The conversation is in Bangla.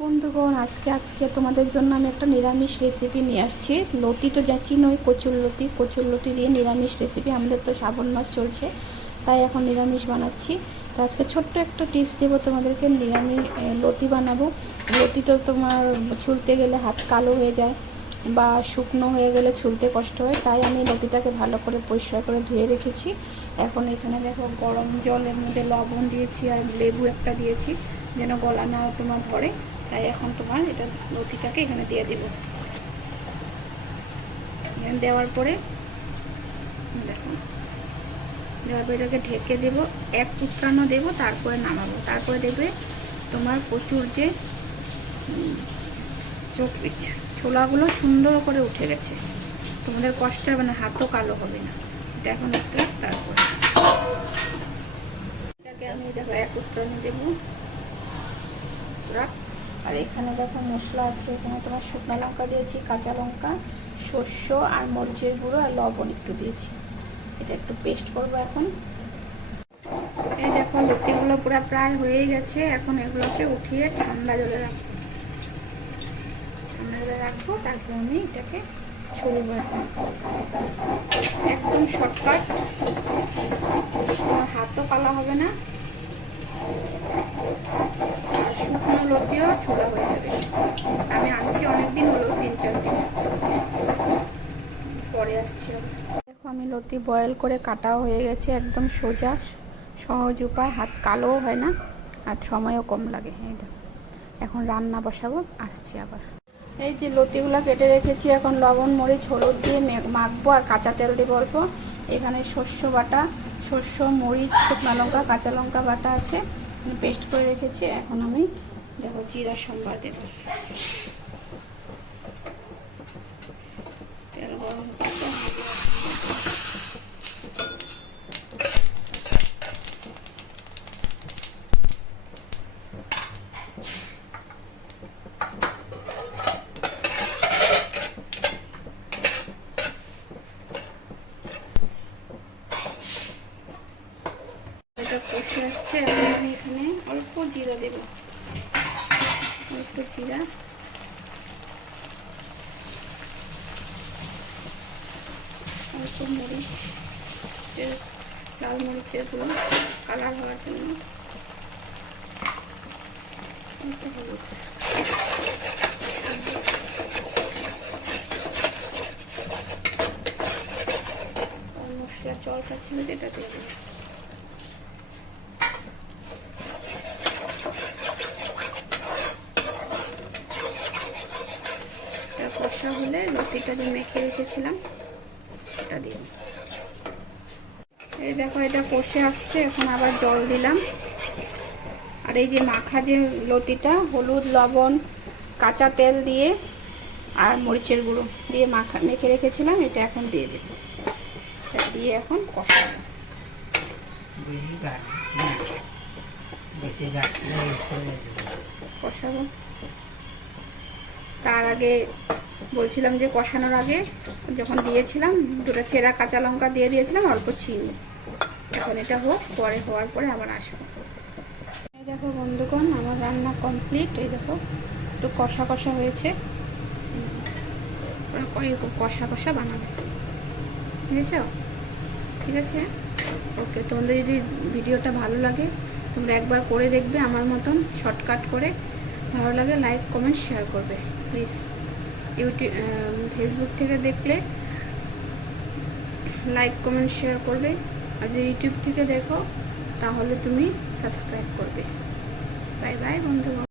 বন্ধুগণ, আজকে তোমাদের জন্য আমি একটা নিরামিষ রেসিপি নিয়ে আসছি। লতি তো যাচ্ছি নয়, কচুর লতি দিয়ে নিরামিষ রেসিপি। আমাদের তো শ্রাবণ মাস চলছে, তাই এখন নিরামিষ বানাচ্ছি। তো আজকে ছোট্ট একটা টিপস দেবো তোমাদেরকে। নিরামিষ লতি বানাবো। লতি তো তোমার ছুলতে গেলে হাত কালো হয়ে যায় বা শুকনো হয়ে গেলে ছুলতে কষ্ট হয়, তাই আমি লতিটাকে ভালো করে পরিষ্কার করে ধুয়ে রেখেছি। এখন এখানে দেখো গরম জলের মধ্যে লবণ দিয়েছি আর লেবু একটা দিয়েছি, যেন গলা না তোমার ধরে। তাই এখন তোমার এটা লতিটাকে এখানে দিয়ে দেব। দেওয়ার পরে দেখো, দেওয়ার পরে এটাকে ঢেকে দেবো, এক কুচকানো দেবো, তারপরে নামাবো। তারপরে দেখবে তোমার প্রচুর যে ছোলাগুলো সুন্দর করে উঠে গেছে, তোমাদের কষ্ট হবে না, হাতও কালো হবে না। এটা এখন একটু, তারপরে এটাকে আমি দেখো এক কুচকানো দেবো। আর এখানে দেখো মশলা আছে, এখানে তোমার শুকনো লঙ্কা দিয়েছি, কাঁচা লঙ্কা, সর্ষে আর মরিচের গুঁড়ো আর লবণ একটু দিয়েছি। এটা একটু পেস্ট করব এখন। এই দেখো লতিগুলো পুরো প্রায় হয়েই গেছে। এখন এগুলোকে উঠিয়ে ঠান্ডা জলে রাখবো, তারপর আমি এটাকে ছড়িয়ে একদম শর্টকাট, তোমার হাতও কালা হবে না, শুকনো লতিও ছোলা হয়ে যাবে। আমি আনছি অনেকদিন হলো, 3-4 দিন পরে আসছি। দেখো আমি লতি বয়েল করে কাটা হয়ে গেছে, একদম সোজা সহজ উপায়, হাত কালোও হয় না আর সময়ও কম লাগে। এই দেখো এখন রান্না বসাবো, আসছি আবার। এই যে লতিগুলো কেটে রেখেছি, এখন লবণ মরিচ হলুদ দিয়ে মাখবো আর কাঁচা তেল দেবো অল্প। এখানে সর্ষে বাটা, সর্ষে মরিচ শুকনো লঙ্কা কাঁচা লঙ্কা বাটা আছে, পেস্ট করে রেখেছি। এখন আমি দেখো জিরা সম্বার দেবো। তেল গরম কষে আসছে, এখন আমি এখানে অল্প জিরা দেব, অল্প জিরা, অল্প মরিচ, লাল মরিচের গুঁড়ো কালার হওয়ার জন্য, অল্প হলুদ। মশলা জলটা ছিল যেটা দিয়ে দেবো। কষা হলে লতিটা যে মেখে রেখেছিলাম এটা দিয়ে, এই দেখো এটা কষে আসছে। এখন আবার জল দিলাম, আর এই যে মাখা যে লতিটা হলুদ লবণ কাঁচা তেল দিয়ে আর মরিচের গুঁড়ো দিয়ে মেখে রেখেছিলাম, এটা এখন দিয়ে দেবো। এটা দিয়ে এখন কষাবো। কষাবো। তার আগে বলছিলাম যে কষানোর আগে যখন দিয়েছিলাম 2টা চেরা কাঁচা লঙ্কা দিয়ে দিয়েছিলাম, অল্প চিনি। এখন এটা হোক, পরে হওয়ার পরে আবার আসবো। এই দেখো বন্ধুগণ, আমার রান্না কমপ্লিট। এই দেখো একটু কষা কষা হয়েছে, কষা কষা বানাবে, বুঝেছ? ঠিক আছে, ওকে। তোমাদের যদি ভিডিওটা ভালো লাগে তোমরা একবার করে দেখবে আমার মতন শর্টকাট করে। ভালো লাগে লাইক কমেন্ট শেয়ার করবে প্লিজ। ফেসবুক থেকে দেখলে লাইক কমেন্ট শেয়ার করবে, আর যদি ইউটিউব থেকে দেখো তাহলে তুমি সাবস্ক্রাইব করবে। বাই বাই বন্ধু।